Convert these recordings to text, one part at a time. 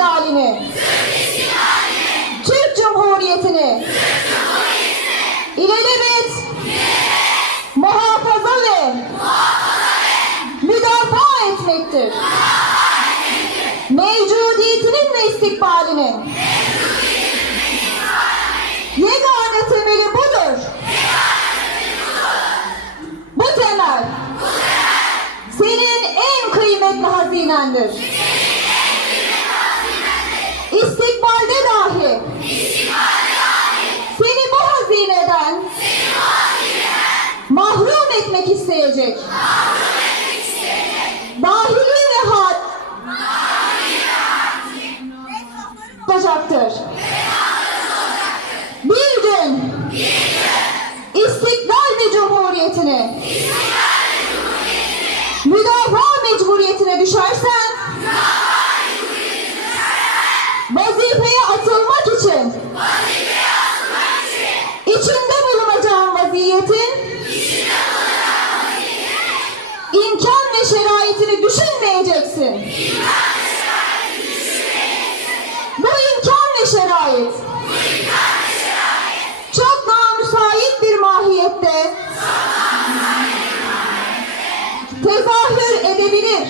istiklalini, Türk Cumhuriyeti'ni, ilelebet muhafaza ve müdafaa etmektir. Mevcudiyetinin ve istikbalinin yegane temeli budur. Bu temel senin en kıymetli hazinendir. Etmek isteyecek. Dahili ve had olacaktır. Bir gün. İstiklal ve Cumhuriyetini müdafaa mecburiyetine düşersen. Vazifeye atılmak düşünmeyeceksin. Bu imkan ve şerait çok namüsait bir mahiyette tezahür edebilir.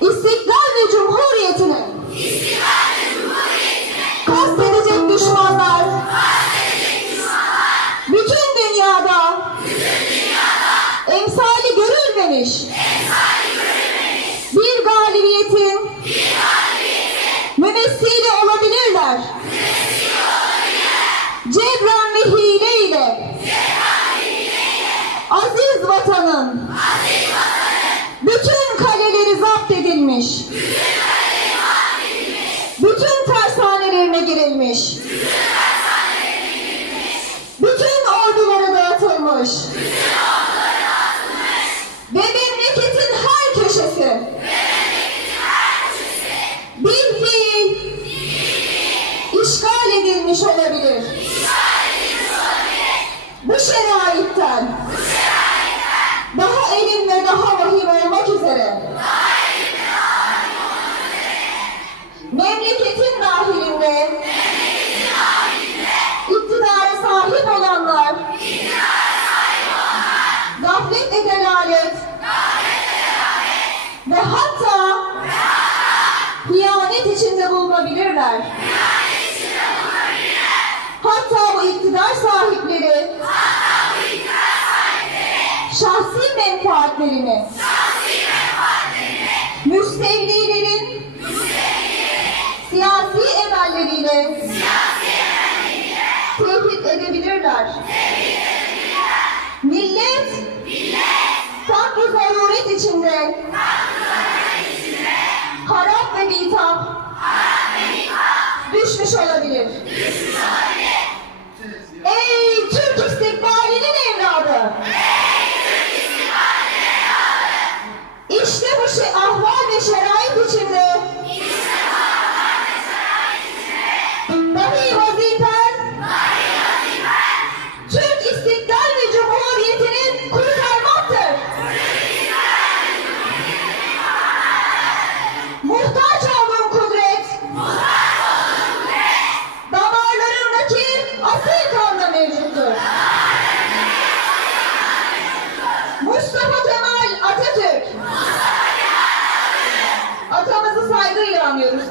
İstiklal ve Cumhuriyeti'nin kastedecek düşmanlar bütün dünyada emsali görülmemiş bir Cebren ve hile ile aziz vatanın bütün kaleleri zapt edilmiş. Bütün tersanelerine girilmiş. Bütün orduları dağıtılmış. Ve memleketin her köşesi bir fiil işgal edilmiş olabilir. Bu şeraitten daha elim ve daha vahim olmak üzere memleketin dahilinde iktidara sahip olanlar gaflet ve delalet ve hatta hıyanet içinde bulunabilirler. Menfaatlerini müstevlilerin siyasi emelleriyle tehdit edebilirler. Millet bu zaruret içinde harap ve bitap düşmüş olabilir. Ey